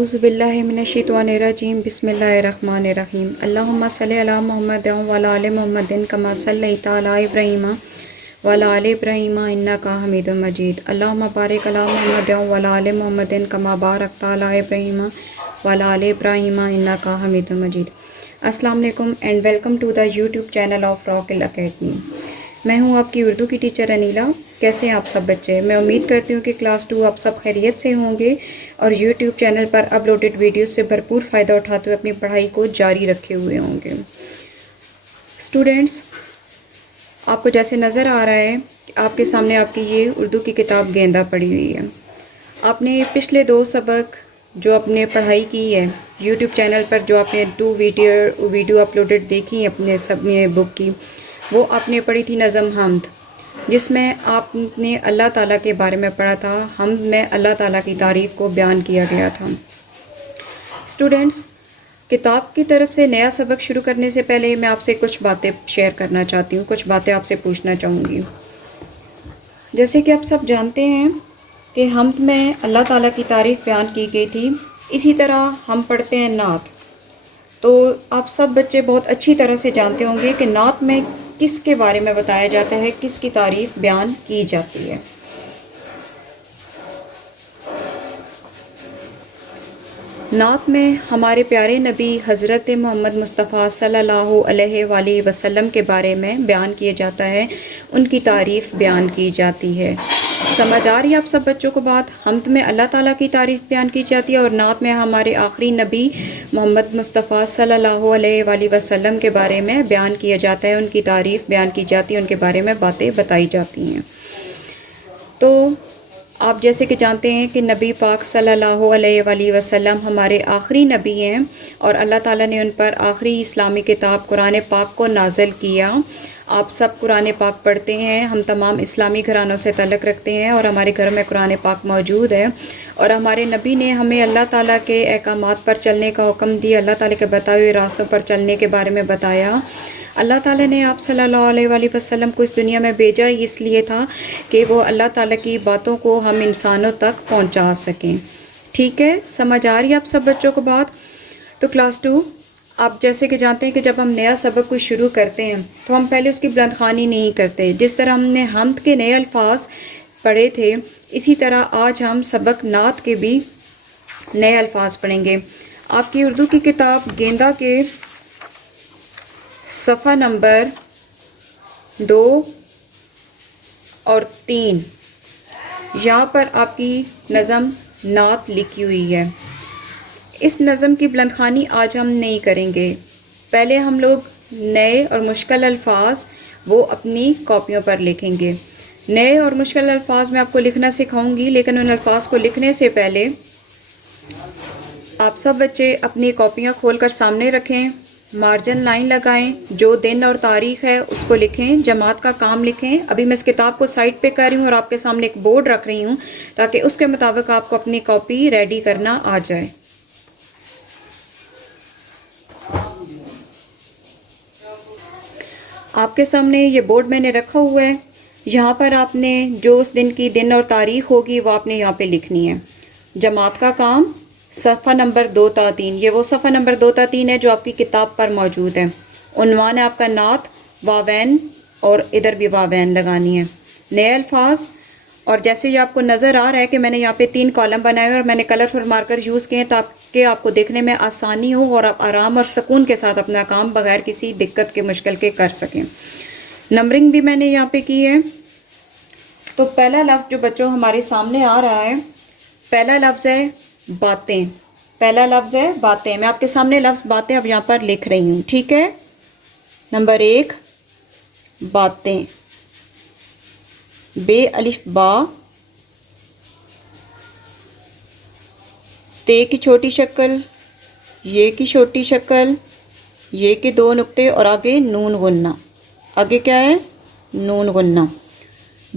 अऊज़ु बिल्लाहि मिनश्शैतानिर्रजीम बिस्मिल्लाहिर्रहमानिर्रहीम अल्लाहुम्मा सल्लि अला मुहम्मद व अला आलि मुहम्मदिन कमा सल्लैता अला इब्राहीम व अला आलि इब्राहीम इन्नका हमीदुम मजीद अल्लाहुम्मा बारिक अला मुहम्मद व अला आलि मुहम्मदिन कमा बारकता अला इब्राहीम व अला आलि इब्राहीम इन्नका हमीदुम मजीद। अस्सलाम वालेकुम and welcome to the YouTube channel of रॉकिल एकेडमी। मैं हूं आपकी उर्दू की टीचर अनीला। कैसे हैं आप सब बच्चे? मैं उम्मीद करती हूं कि क्लास 2 आप सब खैरियत से होंगे और यूट्यूब चैनल पर अपलोडेड वीडियोस से भरपूर फ़ायदा उठाते हुए अपनी पढ़ाई को जारी रखे हुए होंगे। स्टूडेंट्स, आपको जैसे नज़र आ रहा है कि आपके सामने आपकी ये उर्दू की किताब गेंदा पड़ी हुई है। आपने पिछले 2 सबक जो आपने पढ़ाई की है यूट्यूब चैनल पर, जो आपने 2 वीडियो अपलोडेड देखी अपने सब में बुक की, वो आपने पढ़ी थी नज़म हम्द, जिसमें आपने अल्लाह ताला के बारे में पढ़ा था। हम्द में अल्लाह ताला की तारीफ़ को बयान किया गया था। स्टूडेंट्स, किताब की तरफ से नया सबक शुरू करने से पहले मैं आपसे कुछ बातें शेयर करना चाहती हूँ, कुछ बातें आपसे पूछना चाहूँगी। जैसे कि आप सब जानते हैं कि हम्द में अल्लाह ताला की तारीफ़ बयान की गई थी, इसी तरह हम पढ़ते हैं नात। तो आप सब बच्चे बहुत अच्छी तरह से जानते होंगे कि नात में किसके बारे में बताया जाता है, किसकी तारीफ़ बयान की जाती है। नात में हमारे प्यारे नबी हज़रत मोहम्मद मुस्तफ़ा सल्लल्लाहु अलैहि वसल्लम के बारे में बयान किया जाता है, उनकी तारीफ़ बयान की जाती है। समझ आ रही है आप सब बच्चों को बात? हम्द में अल्लाह ताला की तारीफ़ बयान की जाती है और नात में हमारे आखिरी नबी मोहम्मद मुस्तफ़ा सल्लल्लाहु अलैहि वसल्लम के बारे में बयान किया जाता है, उनकी तारीफ़ बयान की जाती है, उनके बारे में बातें बताई जाती हैं। तो आप जैसे कि जानते हैं कि नबी पाक सल्लल्लाहु अलैहि वसल्लम हमारे आखिरी नबी हैं और अल्लाह ताला ने उन पर आखिरी इस्लामी किताब कुरान पाक को नाज़िल किया। आप सब कुरान पाक पढ़ते हैं, हम तमाम इस्लामी घरानों से ताल्लुक़ रखते हैं और हमारे घर में कुरान पाक मौजूद है और हमारे नबी ने हमें अल्लाह ताला के अहकामात पर चलने का हुक्म दिया, अल्लाह ताला के बताए हुए रास्तों पर चलने के बारे में बताया। अल्लाह ताला ने आप सल्लल्लाहु अलैहि वसल्लम को इस दुनिया में भेजा इसलिए था कि वो अल्लाह ताला की बातों को हम इंसानों तक पहुंचा सकें। ठीक है, समझ आ रही है आप सब बच्चों को बात? तो क्लास 2 आप जैसे कि जानते हैं कि जब हम नया सबक को शुरू करते हैं तो हम पहले उसकी बुलंद ख़्वानी नहीं करते। जिस तरह हमने हम्द के नए अल्फाज पढ़े थे, इसी तरह आज हम सबक नात के भी नए अल्फाज पढ़ेंगे। आपकी उर्दू की किताब गेंदा के सफ़ा नंबर 2 और 3 यहाँ पर आपकी नज़म नात लिखी हुई है। इस नज़म की बुलंद ख़्वानी आज हम नहीं करेंगे। पहले हम लोग नए और मुश्किल अल्फाज वो अपनी कॉपियों पर लिखेंगे। नए और मुश्किल अल्फाज मैं आपको लिखना सिखाऊंगी, लेकिन उन अल्फाज को लिखने से पहले आप सब बच्चे अपनी कॉपियाँ खोलकर सामने रखें, मार्जिन लाइन लगाएं, जो दिन और तारीख़ है उसको लिखें, जमात का काम लिखें। अभी मैं इस किताब को साइड पे कर रही हूँ और आपके सामने एक बोर्ड रख रही हूँ ताकि उसके मुताबिक आपको अपनी कॉपी रेडी करना आ जाए। आपके सामने ये बोर्ड मैंने रखा हुआ है। यहाँ पर आपने जो उस दिन की दिन और तारीख़ होगी वो आपने यहाँ पे लिखनी है। जमात का काम सफ़ा नंबर 2 ता 3, ये वो सफ़ा नंबर 2 ता 3 है जो आपकी किताब पर मौजूद है। उन्वान है आपका नात, वावैन और इधर भी वावैन लगानी है। नए अल्फाज, और जैसे ये आपको नज़र आ रहा है कि मैंने यहाँ पे 3 कॉलम बनाए और मैंने कलरफुल मार्कर यूज़ किए ताकि आपको देखने में आसानी हो और आप आराम और सुकून के साथ अपना काम बगैर किसी दिक्कत के मुश्किल के कर सकें। नंबरिंग भी मैंने यहाँ पे की है। तो पहला लफ्ज़ जो बच्चों हमारे सामने आ रहा है, पहला लफ्ज़ है बातें। पहला लफ्ज़ है बातें। मैं आपके सामने लफ्ज़ बातें अब यहाँ पर लिख रही हूँ, ठीक है? नंबर 1 बातें, बे अलिफ बा, ते की छोटी शक्ल, ये की छोटी शक्ल, ये के 2 नुक्ते और आगे नून गुन्ना। आगे क्या है? नून गुन्ना।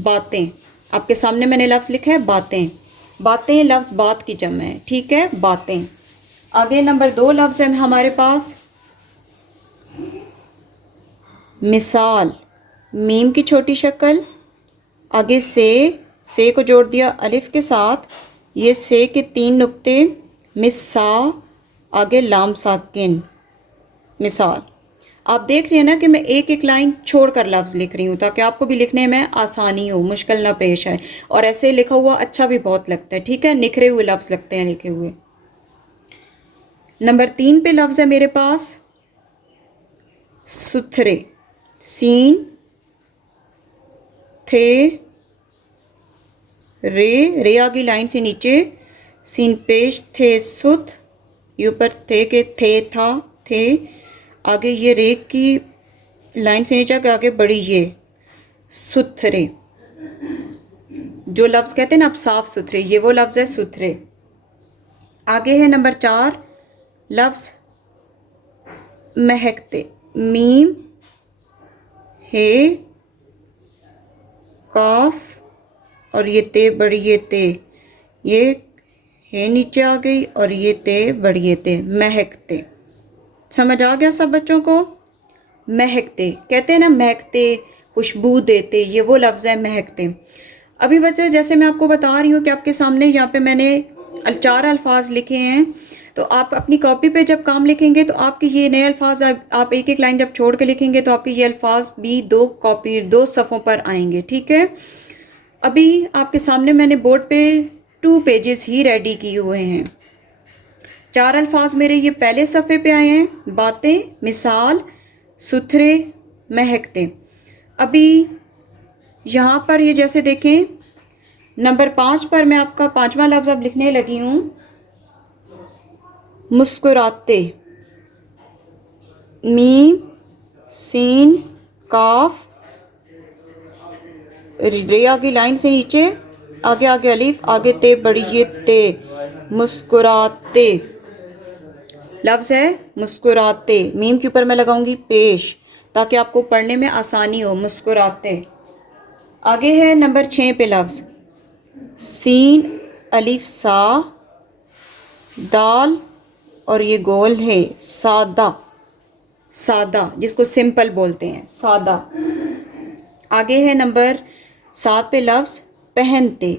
बातें, आपके सामने मैंने लफ्ज़ लिखा है बातें। बातें लफ्ज़ बात की जमा है, ठीक है? बातें। आगे नंबर 2 लफ्ज़ है हमारे पास मिसाल, मीम की छोटी शक्ल, आगे से को जोड़ दिया अलिफ के साथ, ये से के 3 नुक्ते मिसा, आगे लाम साकिन, मिसाल। आप देख रहे हैं ना कि मैं एक एक लाइन छोड़कर लफ्ज़ लिख रही हूँ ताकि आपको भी लिखने में आसानी हो, मुश्किल ना पेश आए। और ऐसे लिखा हुआ अच्छा भी बहुत लगता है, ठीक है, निखरे हुए लफ्ज़ लगते हैं लिखे हुए। नंबर 3 पे लफ्ज़ है मेरे पास सुथरे, सीन थे रे आगे लाइन से नीचे, सीन पेश थे सुथ, ये ऊपर थे के थे था थे, आगे ये रे की लाइन से नीचे आगे बड़ी ये सुथरे। जो लफ्ज़ कहते हैं ना आप साफ सुथरे, ये वो लफ्ज़ है सुथरे। आगे है नंबर 4 लफ्ज़ महकते, मीम हे काफ और ये ते बड़ी ये ते, ये है नीचे आ गई और ये ते बड़ी ये ते, महकते। समझ आ गया सब बच्चों को? महकते कहते हैं ना, महकते खुशबू देते, ये वो लफ्ज़ है महकते। अभी बच्चों जैसे मैं आपको बता रही हूँ कि आपके सामने यहाँ पे मैंने 4 अल्फाज लिखे हैं, तो आप अपनी कॉपी पे जब काम लिखेंगे तो आपके ये नए अल्फाज आप एक एक लाइन जब छोड़ के लिखेंगे तो आपके ये अल्फाज भी 2 सफ़ों पर आएंगे, ठीक है। अभी आपके सामने मैंने बोर्ड पे 2 पेजेस ही रेडी किए हुए हैं। 4 अल्फाज मेरे ये पहले सफ़े पे आए हैं, बातें, मिसाल, सुथरे, महकते। अभी यहाँ पर ये जैसे देखें नंबर 5 पर मैं आपका 5वां लफ्ज़ अब लिखने लगी हूँ, मुस्कुराते, मीम सीन काफ रे आगे लाइन से नीचे, आगे आगे अलीफ, आगे ते बड़ी ये ते, मुस्कुराते लफ्ज़ है मुस्कुराते। मीम के ऊपर मैं लगाऊंगी पेश ताकि आपको पढ़ने में आसानी हो, मुस्कुराते। आगे है नंबर 6 पे लफ्ज़ सीन अलीफ सा, दाल और ये गोल है सादा, सादा जिसको सिंपल बोलते हैं, सादा। आगे है नंबर 7 पे लफ्ज़ पहनते,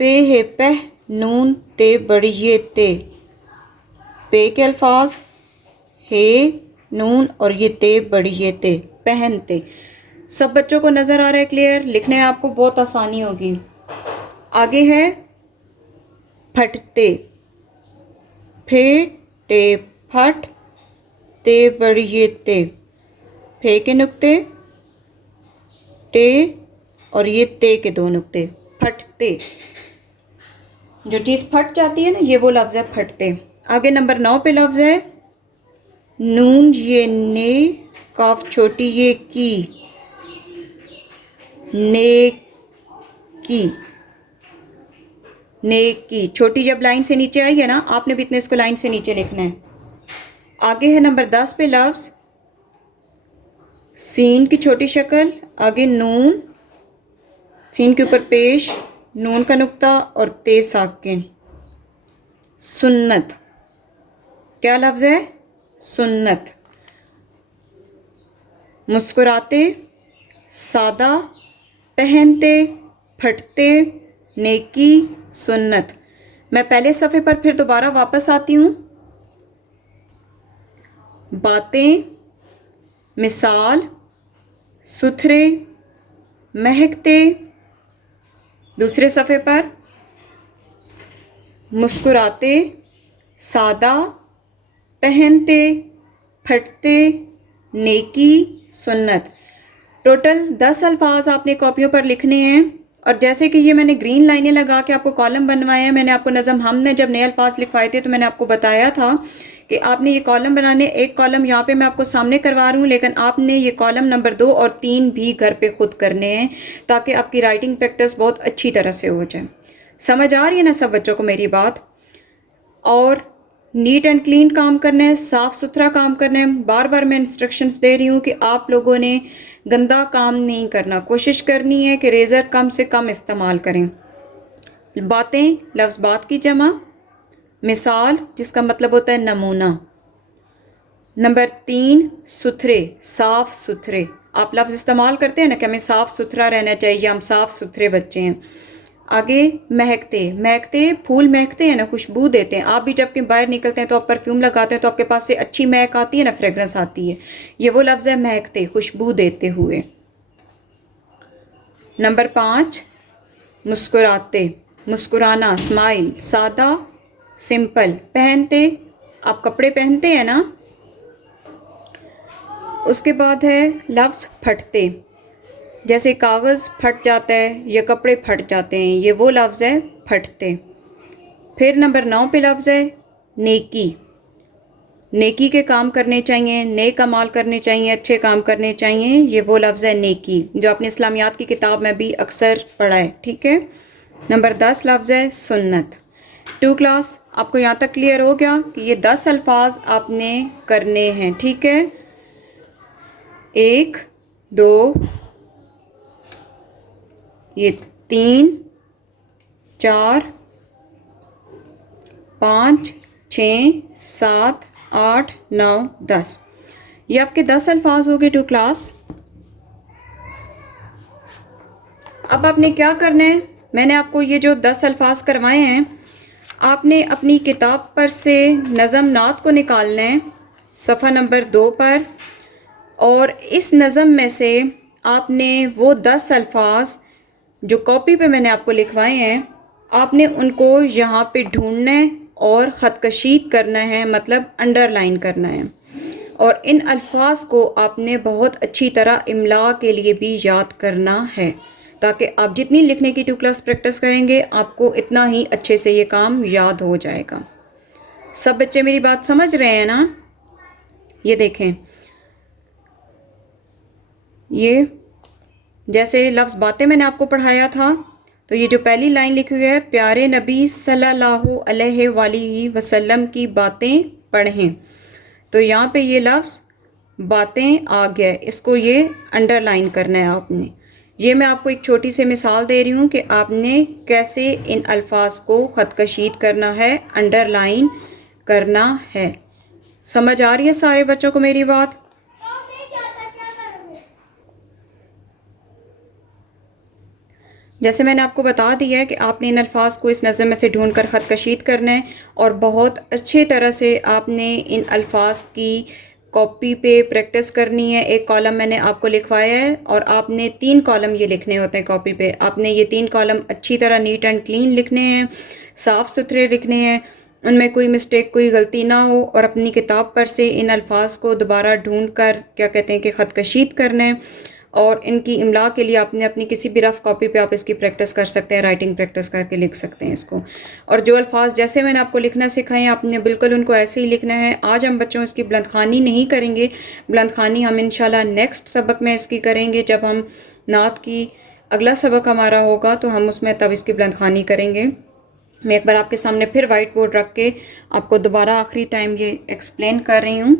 पे है पह, नून ते बड़ी ये ते, पे के अल्फाज है नून और ये ते बड़ी ये ते, पहनते। सब बच्चों को नज़र आ रहा है क्लियर? लिखने में आपको बहुत आसानी होगी। आगे है फटते, फे टे फट ते बड़ी ये ते, फे के नुक्ते टे और ये ते के 2 नुक्ते, फटते। जो चीज़ फट जाती है ना ये वो लफ्ज़ है फटते। आगे नंबर 9 पे लफ्ज़ है नून ये ने, काफ छोटी ये की, ने की, नेकी। छोटी जब लाइन से नीचे आई है ना आपने भी इतने इसको लाइन से नीचे लिखना है। आगे है नंबर 10 पे लफ्ज़ सीन की छोटी शक्ल, आगे नून, सीन के ऊपर पेश, नून का नुक्ता और ते साकिन, सुन्नत। क्या लफ्ज़ है? सुन्नत। मुस्कुराते, सादा, पहनते, फटते, नेकी, सुन्नत। मैं पहले सफ़े पर फिर दोबारा वापस आती हूँ। बातें, मिसाल, सुथरे, महकते। दूसरे सफ़े पर मुस्कुराते, सादा, पहनते, फटते, नेकी, सुन्नत। टोटल 10 अल्फाज आपने कॉपियों पर लिखने हैं। और जैसे कि ये मैंने ग्रीन लाइनें लगा के आपको कॉलम बनवाए हैं, मैंने आपको नज़म हमने जब नए अल्फाज लिखवाए थे तो मैंने आपको बताया था कि आपने ये कॉलम बनाने, एक कॉलम यहाँ पे मैं आपको सामने करवा रही हूँ, लेकिन आपने ये कॉलम नंबर 2 और 3 भी घर पे खुद करने हैं ताकि आपकी राइटिंग प्रैक्टिस बहुत अच्छी तरह से हो जाए। समझ आ रही है ना सब बच्चों को मेरी बात? और नीट एंड क्लीन काम करना है, साफ़ सुथरा काम करना है। बार बार मैं इंस्ट्रक्शंस दे रही हूँ कि आप लोगों ने गंदा काम नहीं करना, कोशिश करनी है कि रेज़र कम से कम इस्तेमाल करें। बातें, लफ्ज़ बात की जमा, मिसाल जिसका मतलब होता है नमूना। नंबर 3 सुथरे, साफ़ सुथरे। आप लफ्ज़ इस्तेमाल करते हैं ना कि हमें साफ़ सुथरा रहना चाहिए, हम साफ़ सुथरे बच्चे हैं। آگے مہکتے، مہکتے پھول مہکتے ہیں نا، خوشبو دیتے ہیں. آپ بھی جب کہ باہر نکلتے ہیں تو آپ پرفیوم لگاتے ہیں تو آپ کے پاس سے اچھی مہک آتی ہے نا، فریگرنس آتی ہے. یہ وہ لفظ ہے مہکتے، خوشبو دیتے ہوئے. نمبر 5 مسکراتے، مسکرانا، اسمائل، سادہ، سمپل. پہنتے، آپ کپڑے پہنتے ہیں نا. اس کے بعد ہے لفظ پھٹتے، جیسے کاغذ پھٹ جاتا ہے یا کپڑے پھٹ جاتے ہیں، یہ وہ لفظ ہے پھٹتے. پھر نمبر 9 پہ لفظ ہے نیکی. نیکی کے کام کرنے چاہیے، نیک اعمال کرنے چاہیے، اچھے کام کرنے چاہیے، یہ وہ لفظ ہے نیکی، جو آپ نے اسلامیات کی کتاب میں بھی اکثر پڑھا ہے. ٹھیک ہے. نمبر 10 لفظ ہے سنت. 2 کلاس آپ کو یہاں تک کلیئر ہو گیا کہ یہ 10 الفاظ آپ نے کرنے ہیں. ٹھیک ہے. 1 2 یہ 3 4 5 6 7 8 9 10. یہ آپ کے 10 الفاظ ہو گئے 2 کلاس. اب آپ نے کیا کرنا ہے، میں نے آپ کو یہ جو 10 الفاظ کروائے ہیں، آپ نے اپنی کتاب پر سے نظم نعت کو نکالنا ہے صفحہ نمبر 2 پر، اور اس نظم میں سے آپ نے وہ 10 الفاظ جو کاپی پہ میں نے آپ کو لکھوائے ہیں، آپ نے ان کو یہاں پہ ڈھونڈنا ہے اور خط کشید کرنا ہے، مطلب انڈر لائن کرنا ہے. اور ان الفاظ کو آپ نے بہت اچھی طرح املا کے لیے بھی یاد کرنا ہے، تاکہ آپ جتنی لکھنے کی 2 کلاس پریکٹس کریں گے آپ کو اتنا ہی اچھے سے یہ کام یاد ہو جائے گا. سب بچے میری بات سمجھ رہے ہیں نا؟ یہ دیکھیں، یہ جیسے لفظ باتیں میں نے آپ کو پڑھایا تھا، تو یہ جو پہلی لائن لکھی ہوئی ہے، پیارے نبی صلی اللہ علیہ وآلہ وسلم کی باتیں پڑھیں، تو یہاں پہ یہ لفظ باتیں آ گیا، اس کو یہ انڈر لائن کرنا ہے آپ نے. یہ میں آپ کو ایک چھوٹی سی مثال دے رہی ہوں کہ آپ نے کیسے ان الفاظ کو خط کشید کرنا ہے، انڈر لائن کرنا ہے. سمجھ آ رہی ہے سارے بچوں کو میری بات؟ جیسے میں نے آپ کو بتا دیا ہے کہ آپ نے ان الفاظ کو اس نظم میں سے ڈھونڈ کر خط کشید کرنا ہے، اور بہت اچھے طرح سے آپ نے ان الفاظ کی کاپی پہ پریکٹس کرنی ہے. ایک کالم میں نے آپ کو لکھوایا ہے اور آپ نے 3 کالم یہ لکھنے ہوتے ہیں کاپی پہ. آپ نے یہ 3 کالم اچھی طرح نیٹ اینڈ کلین لکھنے ہیں، صاف ستھرے لکھنے ہیں، ان میں کوئی مسٹیک، کوئی غلطی نہ ہو، اور اپنی کتاب پر سے ان الفاظ کو دوبارہ ڈھونڈ کر کیا کہتے ہیں کہ خط کشید کرنا ہے. اور ان کی املا کے لیے آپ نے اپنی کسی بھی رف کاپی پہ آپ اس کی پریکٹس کر سکتے ہیں، رائٹنگ پریکٹس کر کے لکھ سکتے ہیں اس کو. اور جو الفاظ جیسے میں نے آپ کو لکھنا سکھائے ہیں، آپ نے بالکل ان کو ایسے ہی لکھنا ہے. آج ہم بچوں اس کی بلند خوانی نہیں کریں گے، بلند خوانی ہم انشاءاللہ نیکسٹ سبق میں اس کی کریں گے. جب ہم نعت کی اگلا سبق ہمارا ہوگا تو ہم اس میں تب اس کی بلند خوانی کریں گے. میں ایک بار آپ کے سامنے پھر وائٹ بورڈ رکھ کے آپ کو دوبارہ آخری ٹائم یہ ایکسپلین کر رہی ہوں.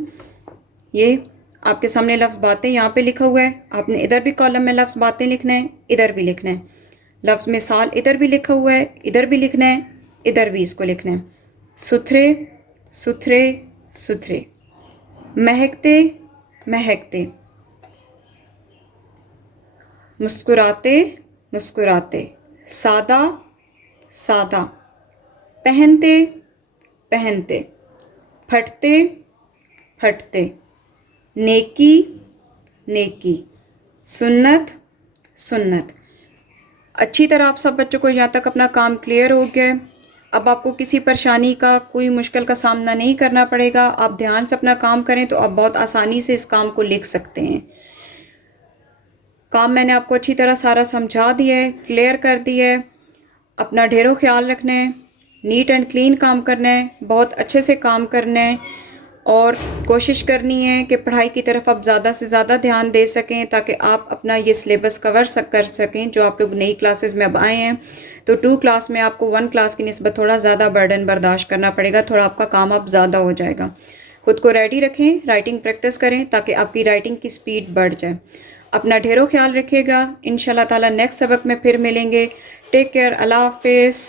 یہ آپ کے سامنے لفظ باتیں یہاں پہ لکھا ہوا ہے، آپ نے ادھر بھی کالم میں لفظ باتیں لکھنا ہے، ادھر بھی لکھنا ہے. لفظ مثال ادھر بھی لکھا ہوا ہے، ادھر بھی لکھنا ہے، ادھر بھی اس کو لکھنا ہے. ستھرے، ستھرے، ستھرے. مہکتے، مہکتے. مسکراتے، مسکراتے. سادہ، سادہ. پہنتے، پہنتے. پھٹتے، پھٹتے. نیکی، نیکی. سنت، سنت. اچھی طرح آپ سب بچوں کو یہاں تک اپنا کام کلیئر ہو گیا ہے. اب آپ کو کسی پریشانی کا، کوئی مشکل کا سامنا نہیں کرنا پڑے گا. آپ دھیان سے اپنا کام کریں تو آپ بہت آسانی سے اس کام کو لکھ سکتے ہیں. کام میں نے آپ کو اچھی طرح سارا سمجھا دیا ہے، کلیئر کر دیا ہے. اپنا ڈھیروں خیال رکھنا ہے، نیٹ اینڈ کلین کام کرنا ہے، بہت اچھے سے کام کرنا ہے، اور کوشش کرنی ہے کہ پڑھائی کی طرف آپ زیادہ سے زیادہ دھیان دے سکیں، تاکہ آپ اپنا یہ سلیبس کور کر سکیں. جو آپ لوگ نئی کلاسز میں اب آئے ہیں تو 2 کلاس میں آپ کو 1 کلاس کی نسبت تھوڑا زیادہ برڈن برداشت کرنا پڑے گا، تھوڑا آپ کا کام اب زیادہ ہو جائے گا. خود کو ریڈی رکھیں، رائٹنگ پریکٹس کریں تاکہ آپ کی رائٹنگ کی سپیڈ بڑھ جائے. اپنا ڈھیروں خیال رکھیے گا. انشاءاللہ تعالی نیکسٹ سبق میں پھر ملیں گے. Take care. اللہ حافظ.